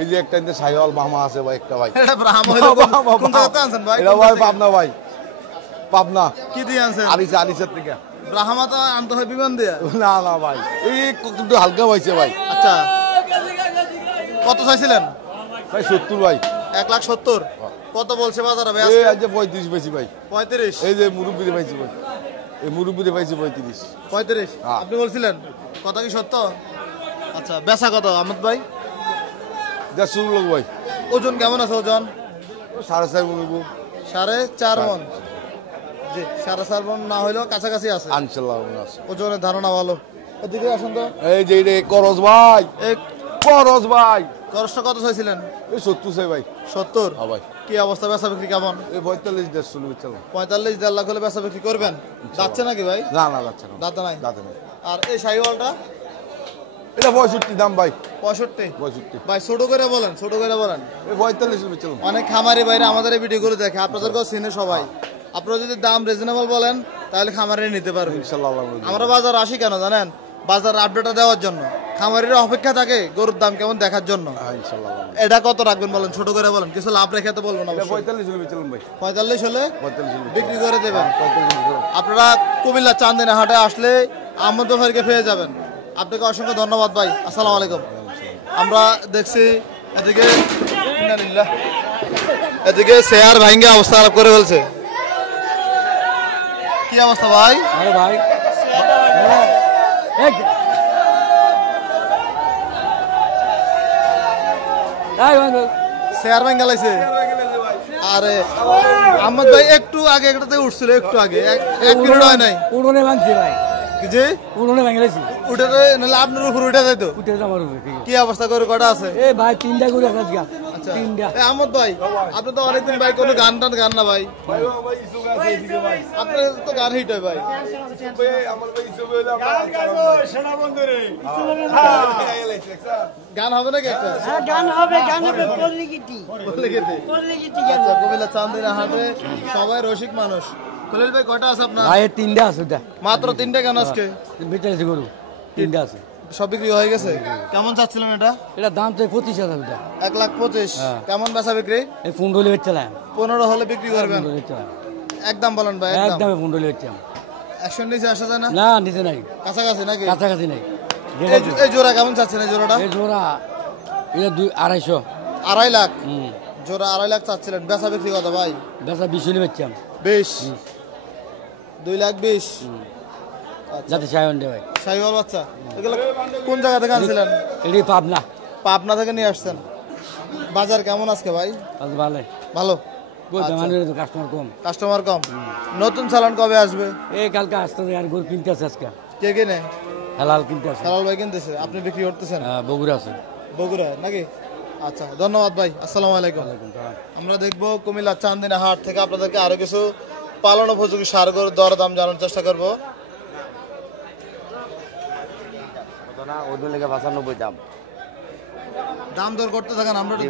এই যে একটা ইন্দে সাইওয়াল বামা আছে ভাই একটা ভাই। এটা ব্রাহ্মা হলো কোন জায়গাতে আনছেন ভাই? এটা ভাই পাবনা ভাই। পাবনা। কি দিয়ে আনছেন? আরিসার থেকে। ব্রাহ্মা তো আনতে হয় বিমান দিয়ে। না না ভাই। এই একটু হালকা হইছে ভাই। আচ্ছা। কত চাইছিলেন? ভাই 70 ভাই। 1,70,000 কত বলছে বাজারে ভাই? এই আজ 35 বেশি ভাই। 35 এই যে মুরব্বিরে পাইছি ভাই। এই মুরব্বিরে পাইছি 35। 35 আপনি বলছিলেন কথা কি সত্য? আচ্ছা বেচা কত আহমদ ভাই? 150 লোক ভাই। ওজন কেমন আছে ওজন? 4.5 মন হইব। 4.5 মন। জি 4.5 মন না হইলেও কাছাকাছি আছে ইনশাআল্লাহ আছে। ওজনের ধারণা ভালো। এদিকে আসুন তো। এই যে রে করজ ভাই। এই করজ ভাই। খরচটা কত চাইছিলেন? এই 70 চাই ভাই। 70? হ্যাঁ ভাই। কি অবস্থা বেচা বিক্রি কেমন? এই 45 150 লোক চলো। 45 লাখ হলে বেচা বিক্রি করবেন? যাচ্ছে নাকি ভাই? না না যাচ্ছে না। দাঁতে নাই? দাঁতে নাই। আর এই শাহিওয়ালটা? এটা 65 দাম ভাই। 65? 65 ভাই ছোট করে বলেন, ছোট করে বলেন। এই 45 লোক চলো। অনেক খামারি ভাইরা আমাদের এই ভিডিওগুলো দেখে, আপনাদেরকেও চিনে সবাই। আপনারা যদি দাম রিজনেবল বলেন তাহলে খামারে নিতে পারবেন ইনশাআল্লাহ। আমরা বাজার আসি কেন জানেন? বাজার আপডেটটা দেওয়ার জন্য। খামারিরা অপেক্ষা থাকে গরুর দাম কেমন দেখার জন্য। ইনশাআল্লাহ। এটা কত রাখবেন বলেন, ছোট করে বলেন, কিছু লাভ রেখে তো বলবেন। 45 লোক চলুন ভাই। 45 হলে 45 লোক বিক্রি করে দেবেন। 45 আপনারা কুমিল্লা চান্দিনা হাটে আসলে আহমদ ভাইকে পেয়ে যাবেন। আপনাকে অসংখ্য ধন্যবাদ ভাই। আসসালামু আলাইকুম। আমরা দেখছি এদিকে শেয়ার ভাঙ্গে অবস্থা খারাপ করে ফেলছে। কি অবস্থা ভাই? আরে ভাই শেয়ার ভাঙ্গা লাইছে। আরে আহমদ ভাই একটু আগে একটাতে উঠছিল, একটু আগে 1 মিনিট হয় নাই। উড়নে ভাঙছি ভাই। জি উড়নে ভাঙে গেছি। উঠে নাহলে আপনার উপর উঠে যাইতো। উঠে আমার উপরে ঠিক কি অবস্থা করে কটা আছে? এ ভাই 3টা করে আছে আজকে। আচ্ছা 3টা। এ আহমদ ভাই আপনি তো অনেকদিন ভাই কোনো গান টান গান না ভাই। ভাই ভাই ইসু আছে এদিকে ভাই। আপনার তো গান হিট হয় ভাই। ভাই আমার ভাই ইসু হইলো গান গাইবো সেনা বন্ধুরে। গান হবে নাকি একটা? হ্যাঁ গান হবে পল্লী গীতি। বলে গেতে। পল্লী গীতি আচ্ছা কুমিল্লা চান্দিনা হাটে সবাই রসিক মানুষ। খলিল ভাই কয়টা আছে আপনার? ভাই 3টা আছে ওটা। মাত্র 3টা কেন আজকে? বেচাইছি গরু 3টা আছে। সব বিক্রি হয়ে গেছে? কেমন চাচ্ছিলেন এটা? এটা দাম তো 25,000 ওটা। 1,25,000 হ্যাঁ। কেমন বেচা বিক্রি? এই ফুন্ডলি বেচলাম। 15 হলে বিক্রি করবেন? একদম বলেন ভাই একদম। একদম ফুন্ডলি বেচলাম। অ্যাকশন নিচে আসা যায় না? না নিচে নাই। কাছাকাছি নাকি? কাছাকাছি নাই। এই জোড়া কেমন চাচ্ছেন এই জোড়াটা? এই জোড়া এটা 2-250। 2.5 লাখ হুম। জোড়া 2.5 লাখ চাচ্ছিলেন, বেচা বিক্রি কত ভাই? বেচা 20 হলে বেচলাম। 20 2,20,000 যাতে চাইন দে ভাই। শাহিওয়াল বাচ্চা এগুলো কোন জায়গা থেকে আনছিলেন? এটি পাবনা। পাবনা থেকে নিয়ে আসছেন। বাজার কেমন আজকে ভাই? আজ ভালো। ভালো। বুঝতে মানে তো কাস্টমার কম। কাস্টমার কম। নতুন চালান কবে আসবে? এই কালকে আসতে আর গরু কিনতে আছে আজকে। কে কিনে? হালাল কিনতে আছে। সালাল ভাই কিনতেছে, আপনি বিক্রি করতেছেন? বগুড়া আছে। বগুড়া নাকি? আচ্ছা ধন্যবাদ ভাই। আসসালামু আলাইকুম। আমরা দেখবো কুমিল্লা চান্দিনা হাট থেকে আপনাদেরকে আরো কিছু পালন উপযোগী সার গরুর দরদাম জানার চেষ্টা করবো। ওজন লেগে 95 দাম। দাম দর করতে থাকেন আমরা একটু